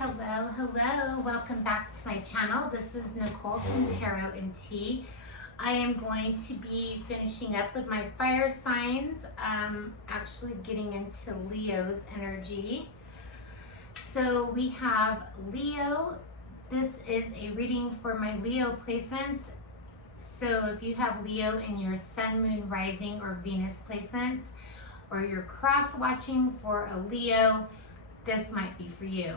Hello, welcome back to my channel. This is Nicole from Tarot and Tea. I am going to be finishing up with my fire signs, actually getting into Leo's energy. So we have Leo. This is a reading for my Leo placements. So if you have Leo in your Sun, Moon, Rising, or Venus placements, or you're cross-watching for a Leo, this might be for you.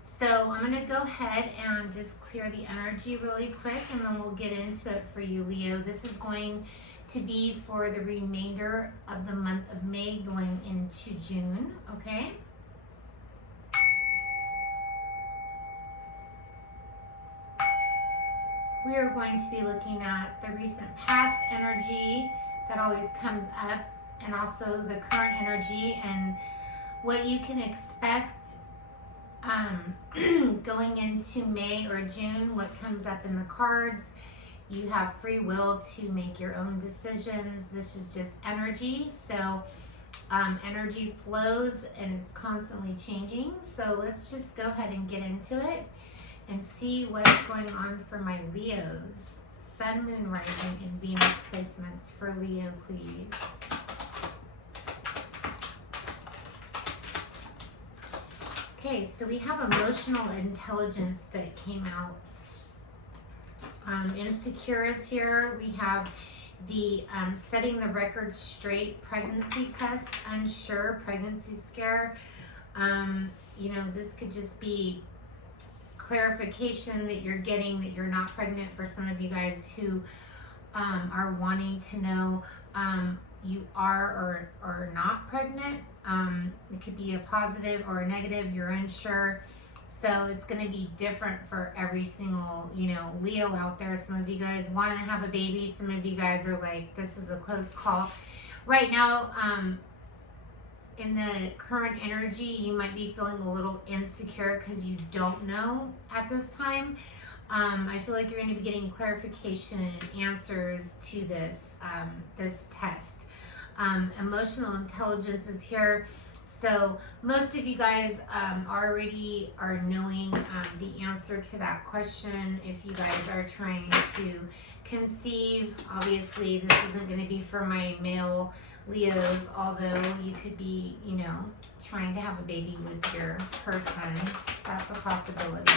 So I'm going to go ahead and just clear the energy really quick, and then we'll get into it for you, Leo. This is going to be for the remainder of the month of May going into June, okay? We are going to be looking at the recent past energy that always comes up, and also the current energy and what you can expect going into May or June, what comes up in the cards. You have free will to make your own decisions. This is just energy. So energy flows and it's constantly changing. So let's just go ahead and get into it and see what's going on for my Leos. Sun, Moon, Rising, and Venus placements for Leo, please. Okay, so we have emotional intelligence that came out. Insecure is here. We have the setting the record straight pregnancy test, unsure, pregnancy scare. You know, this could just be clarification that you're getting that you're not pregnant for some of you guys who are wanting to know you are or are not pregnant. It could be a positive or a negative, you're unsure. So it's going to be different for every single, you know, Leo out there. Some of you guys want to have a baby. Some of you guys are like, this is a close call. Right now, in the current energy, you might be feeling a little insecure because you don't know at this time. I feel like you're going to be getting clarification and answers to this, this test. Emotional intelligence is here. So most of you guys already are knowing the answer to that question. If you guys are trying to conceive, obviously this isn't going to be for my male Leos, although you could be, you know, trying to have a baby with your person. That's a possibility.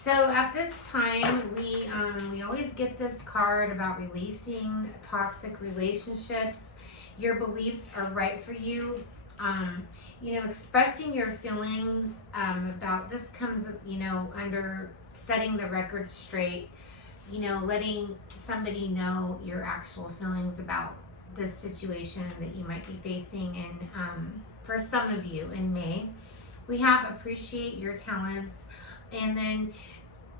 So at this time, we always get this card about releasing toxic relationships. Your beliefs are right for you. You know, expressing your feelings about this comes, you know, under setting the record straight. You know, letting somebody know your actual feelings about this situation that you might be facing. And for some of you in May, we have appreciate your talents. And then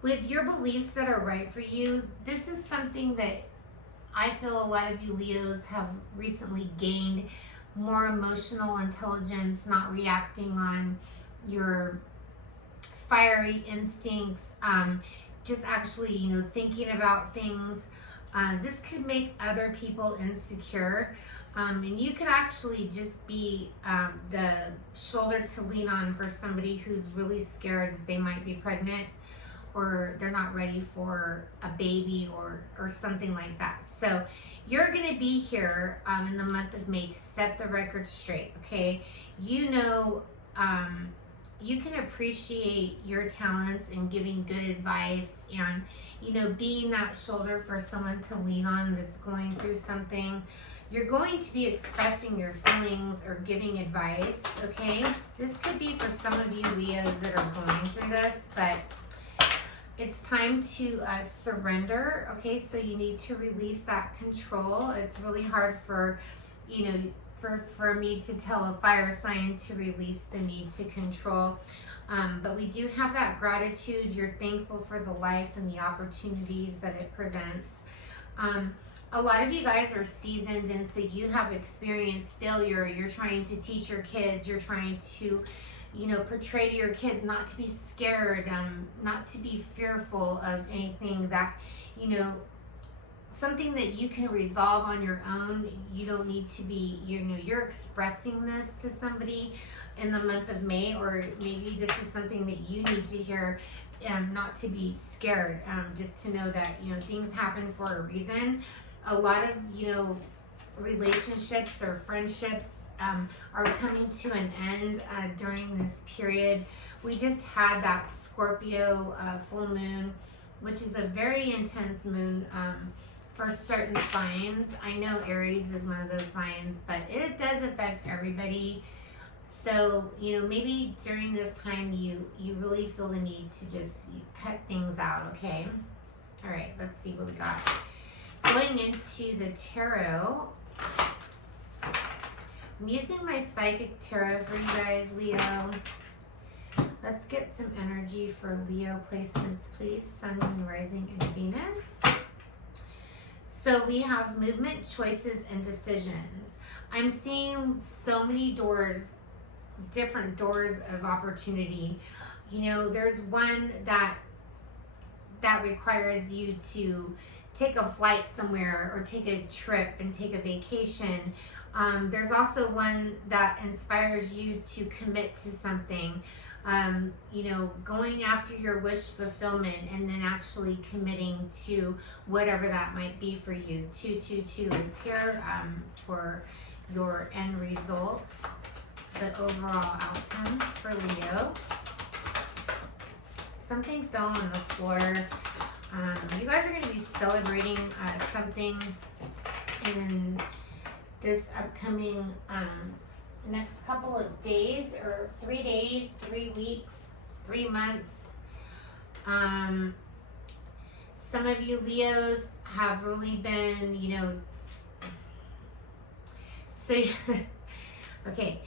with your beliefs that are right for you, this is something that I feel a lot of you Leos have recently gained more emotional intelligence, not reacting on your fiery instincts, just actually, you know, thinking about things. This could make other people insecure. And you could actually just be the shoulder to lean on for somebody who's really scared that they might be pregnant, or they're not ready for a baby or something like that. So you're going to be here in the month of May to set the record straight, okay? You know, you can appreciate your talents and giving good advice and, you know, being that shoulder for someone to lean on that's going through something. You're going to be expressing your feelings or giving advice, okay? This could be for some of you Leos that are going through this, but it's time to surrender, okay? So you need to release that control. It's really hard for, you know, for me to tell a fire sign to release the need to control. But we do have that gratitude. You're thankful for the life and the opportunities that it presents. A lot of you guys are seasoned, and so you have experienced failure. You're trying to teach your kids. You're trying to, you know, portray to your kids not to be scared, not to be fearful of anything that, you know, something that you can resolve on your own. You don't need to be, you're expressing this to somebody in the month of May, or maybe this is something that you need to hear, not to be scared, just to know that, things happen for a reason. A lot of, relationships or friendships are coming to an end during this period. We just had that Scorpio full moon, which is a very intense moon for certain signs. I know Aries is one of those signs, but it does affect everybody. So, maybe during this time you really feel the need to just cut things out, okay? All right, let's see what we got. Going into the tarot, I'm using my psychic tarot for you guys, Leo. Let's get some energy for Leo placements, please. Sun, Moon, Rising, and Venus. So we have movement, choices, and decisions. I'm seeing so many doors, different doors of opportunity. There's one that requires you to take a flight somewhere or take a trip and take a vacation. There's also one that inspires you to commit to something. Going after your wish fulfillment and then actually committing to whatever that might be for you. 222 is here for your end result, the overall outcome for Leo. Something fell on the floor. You guys are going to be celebrating something in this upcoming next couple of days, or 3 days, 3 weeks, 3 months. Some of you Leos have really been, so, okay,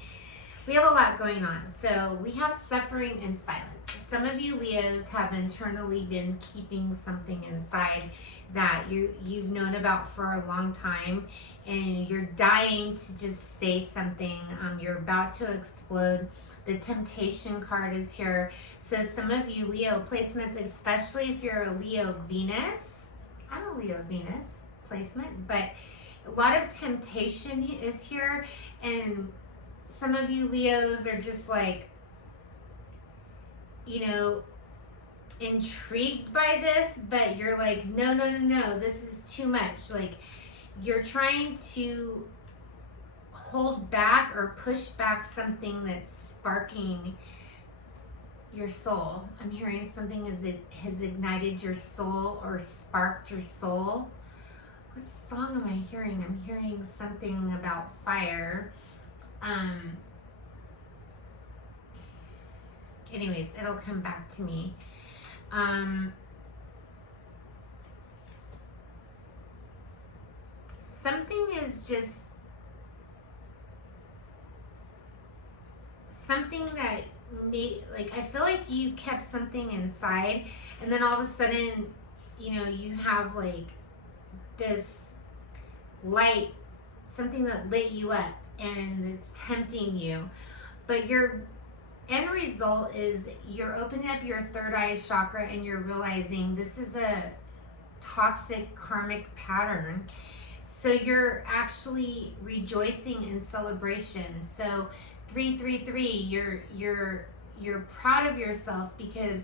we have a lot going on. So we have suffering and silence. Some of you Leos have internally been keeping something inside that you've known about for a long time, and you're dying to just say something. You're about to explode. The Temptation card is here. So some of you Leo placements, especially if you're a Leo Venus, I'm a Leo Venus placement, but a lot of temptation is here, and some of you Leos are just like, intrigued by this, but you're like, no, this is too much. Like, you're trying to hold back or push back something that's sparking your soul. I'm hearing something as it has ignited your soul or sparked your soul. What song am I hearing? I'm hearing something about fire. Anyways, it'll come back to me. Something is just something that made, like, I feel like you kept something inside, and then all of a sudden, you have like this light, something that lit you up and it's tempting you, but your end result is you're opening up your third eye chakra and you're realizing this is a toxic karmic pattern. So you're actually rejoicing in celebration. So 333, you're proud of yourself because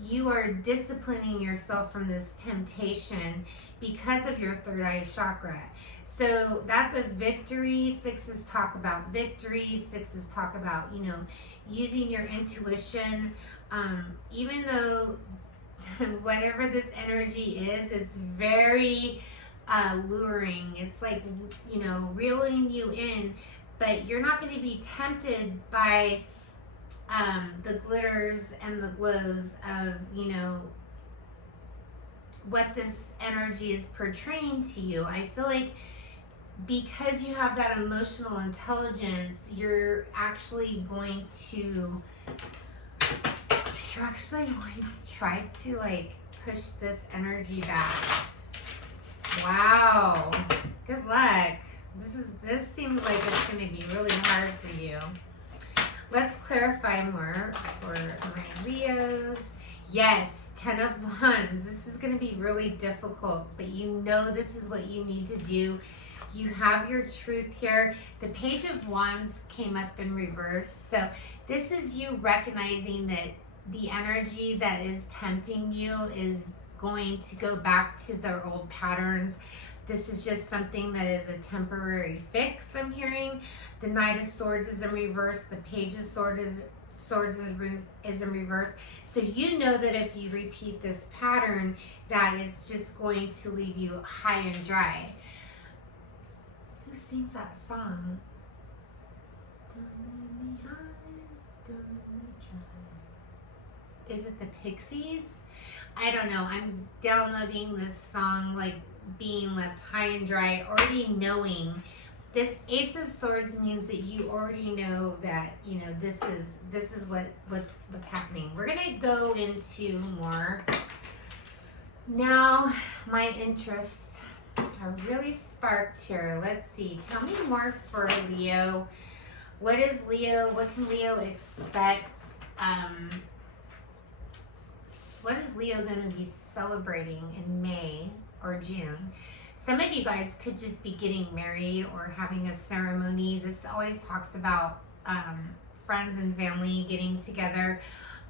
you are disciplining yourself from this temptation because of your third eye chakra. So that's a victory. Sixes talk about victory. Sixes talk about, using your intuition. Even though whatever this energy is, it's very luring. It's like, reeling you in, but you're not going to be tempted by the glitters and the glows of, what this energy is portraying to you. I feel like because you have that emotional intelligence, you're actually going to try to like push this energy back. Wow. Good luck. This seems like it's going to be really hard for you. Let's clarify more for my Leos. Yes, Ten of Wands. This is going to be really difficult, but you know this is what you need to do. You have your truth here. The Page of Wands came up in reverse. So this is you recognizing that the energy that is tempting you is going to go back to their old patterns. This is just something that is a temporary fix, I'm hearing. The Knight of Swords is in reverse. The Page of Swords is in reverse. So you know that if you repeat this pattern, that it's just going to leave you high and dry. Who sings that song? Don't leave me high, don't leave me dry. Is it the Pixies? I don't know. I'm downloading this song, like being left high and dry, already knowing. This Ace of Swords means that you already know that, you know, this is what's happening. We're gonna go into more. Now my interests are really sparked here. Let's see. Tell me more for Leo. What is Leo? What can Leo expect? What is Leo going to be celebrating in May or June? Some of you guys could just be getting married or having a ceremony. This always talks about friends and family getting together.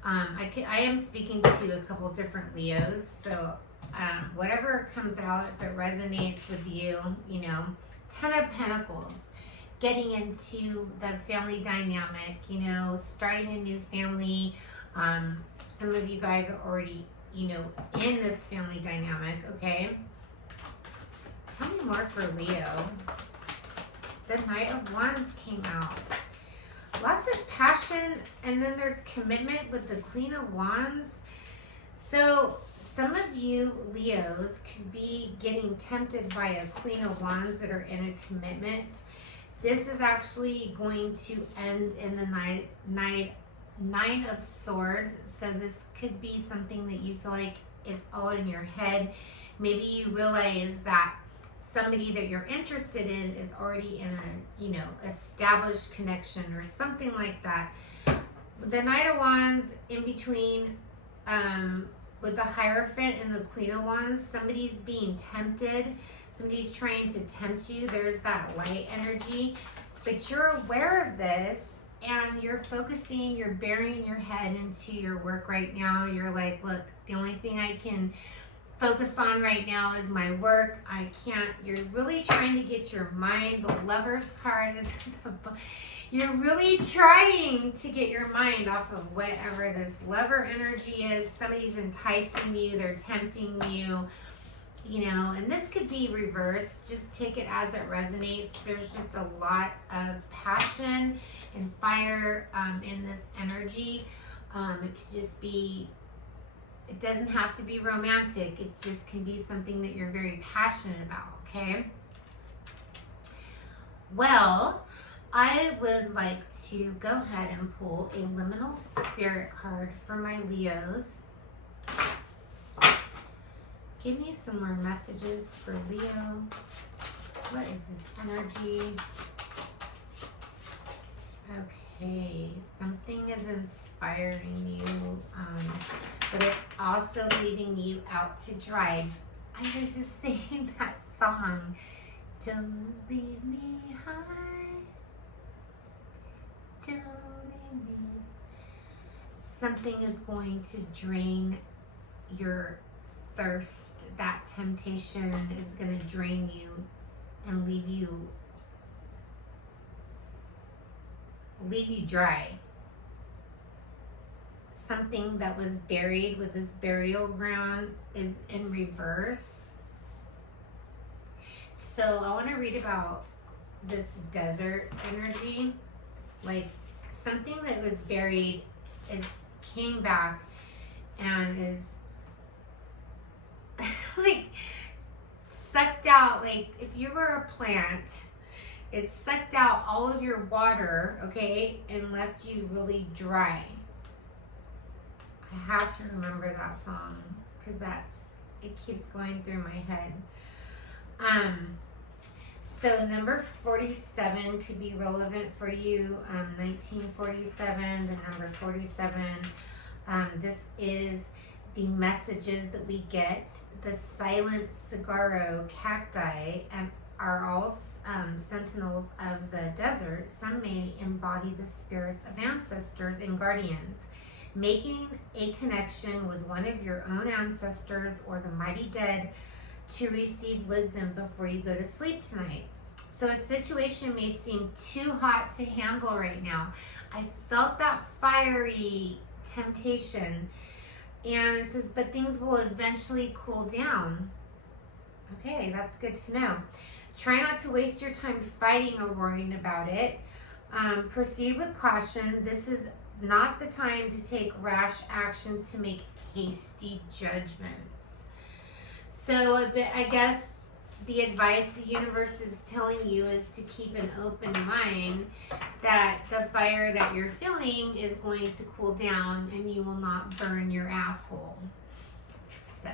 I am speaking to a couple different Leos, so whatever comes out, if it resonates with you, you know. 10 of Pentacles, getting into the family dynamic, you know, starting a new family. Some of you guys are already, you know, in this family dynamic, okay? Tell me more for Leo. The Knight of Wands came out. Lots of passion, and then there's commitment with the Queen of Wands. So some of you Leos could be getting tempted by a Queen of Wands that are in a commitment. This is actually going to end in the Nine of Swords. So this could be something that you feel like is all in your head. Maybe you realize that somebody that you're interested in is already in a, you know, established connection or something like that. The Knight of Wands in between with the Hierophant and the Queen of Wands, somebody's being tempted. Somebody's trying to tempt you. There's that light energy, but you're aware of this and you're focusing, you're burying your head into your work right now. You're like, look, the only thing I can focus on right now is my work. I can't. You're really trying to get your mind. The Lover's card is you're really trying to get your mind off of whatever this lover energy is. Somebody's enticing you, they're tempting you, you know, and this could be reversed. Just take it as it resonates. There's just a lot of passion and fire in this energy. It could just be, it doesn't have to be romantic. It just can be something that you're very passionate about, okay? Well, I would like to go ahead and pull a liminal spirit card for my Leos. Give me some more messages for Leo. What is this energy? Okay, something is inspiring you, but it's also leaving you out to dry. I was just singing that song. Don't leave me high. Don't leave me. Something is going to drain your thirst. That temptation is going to drain you and leave you dry. Something that was buried with this burial ground is in reverse. So I want to read about this desert energy. Like something that was buried came back and is like sucked out. Like if you were a plant, it sucked out all of your water, okay, and left you really dry. I have to remember that song because it keeps going through my head. So number 47 could be relevant for you. 1947, the number 47. This is the messages that we get. The silent saguaro cacti are all sentinels of the desert. Some may embody the spirits of ancestors and guardians. Making a connection with one of your own ancestors or the mighty dead to receive wisdom before you go to sleep tonight. So a situation may seem too hot to handle right now. I felt that fiery temptation. And it says, but things will eventually cool down. Okay, that's good to know. Try not to waste your time fighting or worrying about it. Proceed with caution. This is not the time to take rash action to make hasty judgments. So I guess the advice the universe is telling you is to keep an open mind that the fire that you're feeling is going to cool down and you will not burn your asshole. So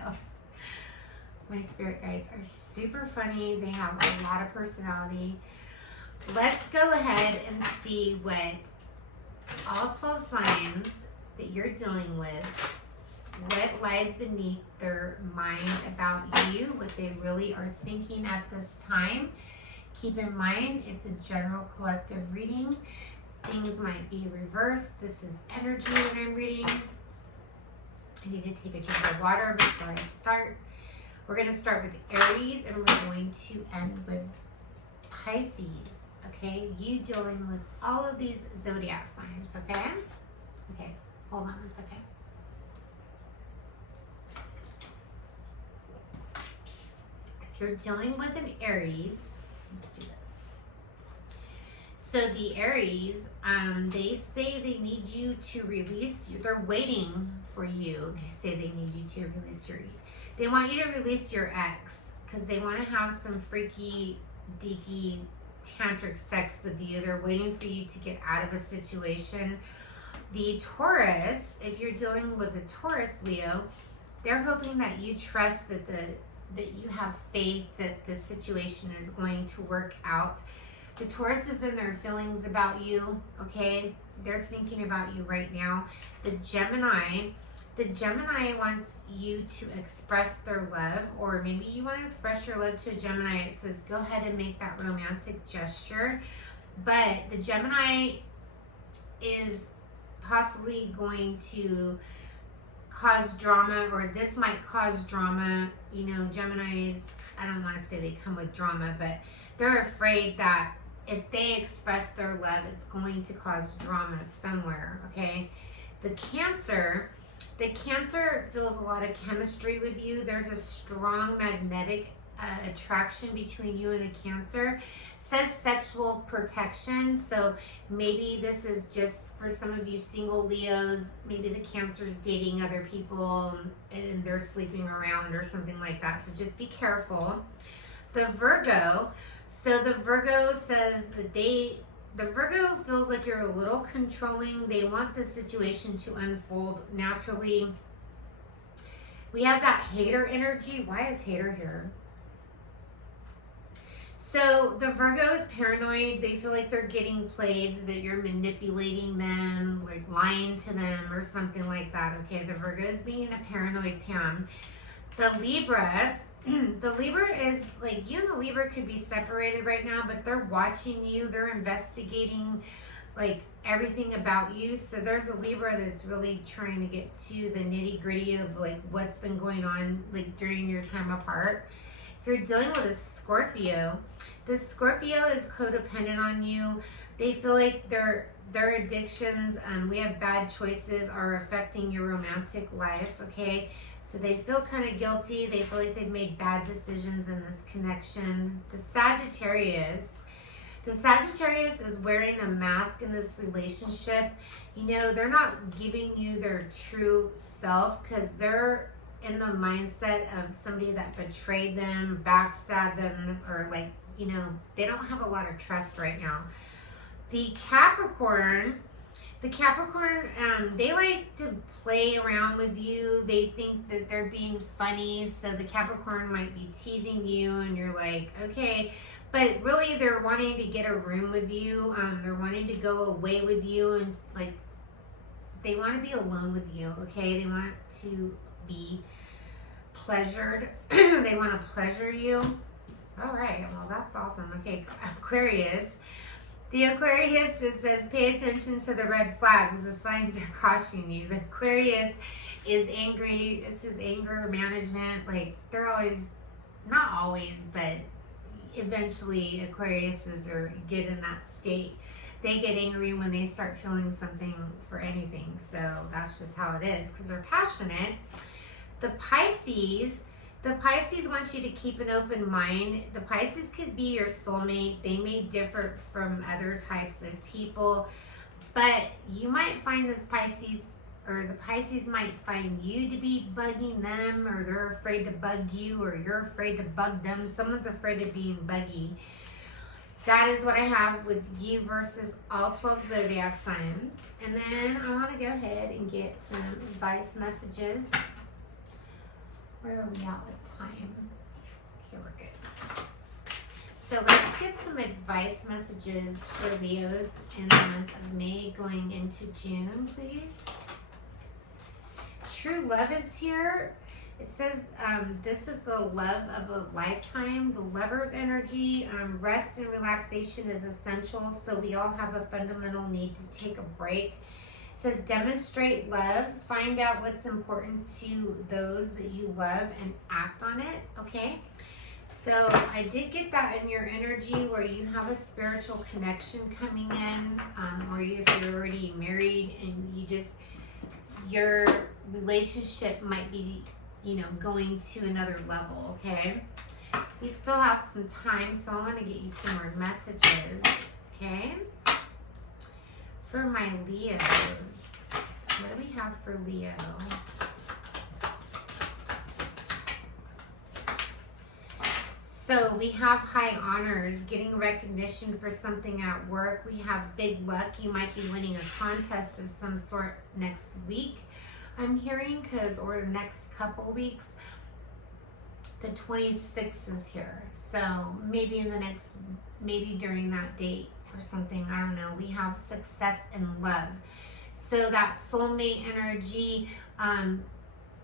my spirit guides are super funny. They have a lot of personality. Let's go ahead and see what all 12 signs that you're dealing with, what lies beneath their mind about you, what they really are thinking at this time. Keep in mind, it's a general collective reading. Things might be reversed. This is energy that I'm reading. I need to take a drink of water before I start. We're going to start with Aries and we're going to end with Pisces. Okay, you dealing with all of these zodiac signs, okay? Okay, hold on, it's okay. If you're dealing with an Aries, let's do this. So the Aries, they say they need you to release, they're waiting for you. They say they need you to release they want you to release your ex because they want to have some freaky, deaky, tantric sex with you. They're waiting for you to get out of a situation. The Taurus, if you're dealing with the Taurus, Leo, they're hoping that you trust that you have faith that the situation is going to work out. The Taurus is in their feelings about you, okay? They're thinking about you right now. The Gemini wants you to express their love, or maybe you want to express your love to a Gemini. It says go ahead and make that romantic gesture. But the Gemini is possibly going to cause drama, or this might cause drama. You know, Geminis, I don't want to say they come with drama, but they're afraid that if they express their love, it's going to cause drama somewhere, okay? The Cancer feels a lot of chemistry with you. There's a strong magnetic attraction between you and a Cancer. It says sexual protection, so maybe this is just for some of you single Leos. Maybe the Cancer's dating other people and they're sleeping around or something like that, so just be careful. The Virgo, so the Virgo says that the Virgo feels like you're a little controlling. They want the situation to unfold naturally. We have that hater energy. Why is hater here? So the Virgo is paranoid. They feel like they're getting played, that you're manipulating them, like lying to them or something like that. Okay, the Virgo is being a paranoid Pam. The Libra is like, you and the Libra could be separated right now, but they're watching you. They're investigating like everything about you. So there's a Libra that's really trying to get to the nitty gritty of like what's been going on like during your time apart. If you're dealing with a Scorpio, the Scorpio is codependent on you. They feel like their addictions, we have bad choices, are affecting your romantic life, okay? So they feel kind of guilty. They feel like they've made bad decisions in this connection. The Sagittarius is wearing a mask in this relationship. You know, they're not giving you their true self because they're in the mindset of somebody that betrayed them, backstabbed them, or like, you know, they don't have a lot of trust right now. The Capricorn, they like to play around with you. They think that they're being funny. So the Capricorn might be teasing you and you're like, okay. But really they're wanting to get a room with you. They're wanting to go away with you and like, they want to be alone with you, okay? They want to be pleasured. They want to pleasure you. All right, well, that's awesome. Okay, Aquarius. The Aquarius, it says, pay attention to the red flags. The signs are cautioning you. The Aquarius is angry. It says anger management. Like, they're always, not always, but eventually Aquariuses get in that state. They get angry when they start feeling something for anything. So that's just how it is, because they're passionate. The Pisces wants you to keep an open mind. The Pisces could be your soulmate. They may differ from other types of people, but you might find this Pisces, or the Pisces might find you to be bugging them, or they're afraid to bug you, or you're afraid to bug them. Someone's afraid of being buggy. That is what I have with you versus all 12 zodiac signs. And then I want to go ahead and get some advice messages. Where are we at with time? Okay, we're good. So let's get some advice messages for Leos in the month of May going into June, please. True love is here. It says this is the love of a lifetime. The lover's energy, rest and relaxation is essential. So we all have a fundamental need to take a break. It says demonstrate love. Find out what's important to those that you love and act on it. Okay. So I did get that in your energy where you have a spiritual connection coming in, or if you're already married and your relationship might be, going to another level, okay? We still have some time, so I want to get you some more messages, okay? For my Leos, what do we have for Leo? So we have high honors, getting recognition for something at work. We have big luck. You might be winning a contest of some sort next week, I'm hearing, or the next couple weeks. The 26th is here. So maybe maybe during that date or something, I don't know. We have success and love. So that soulmate energy,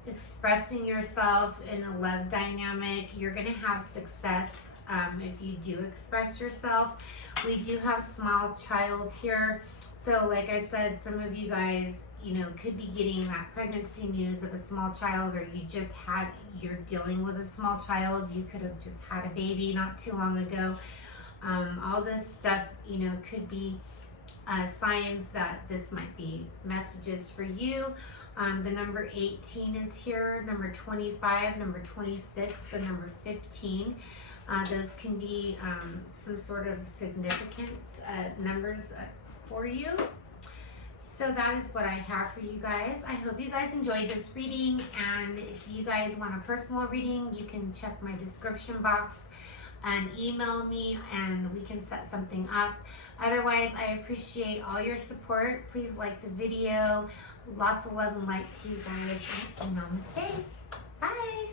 expressing yourself in a love dynamic, you're going to have success if you do express yourself. We do have small child here. So like I said, some of you guys, could be getting that pregnancy news of a small child, or you're dealing with a small child. You could have just had a baby not too long ago. All this stuff, could be signs that this might be messages for you. The number 18 is here, number 25, number 26, the number 15. Those can be some sort of significance numbers for you. So that is what I have for you guys. I hope you guys enjoyed this reading, and if you guys want a personal reading, you can check my description box and email me and we can set something up. Otherwise, I appreciate all your support. Please like the video. Lots of love and light to you guys, and namaste. Bye.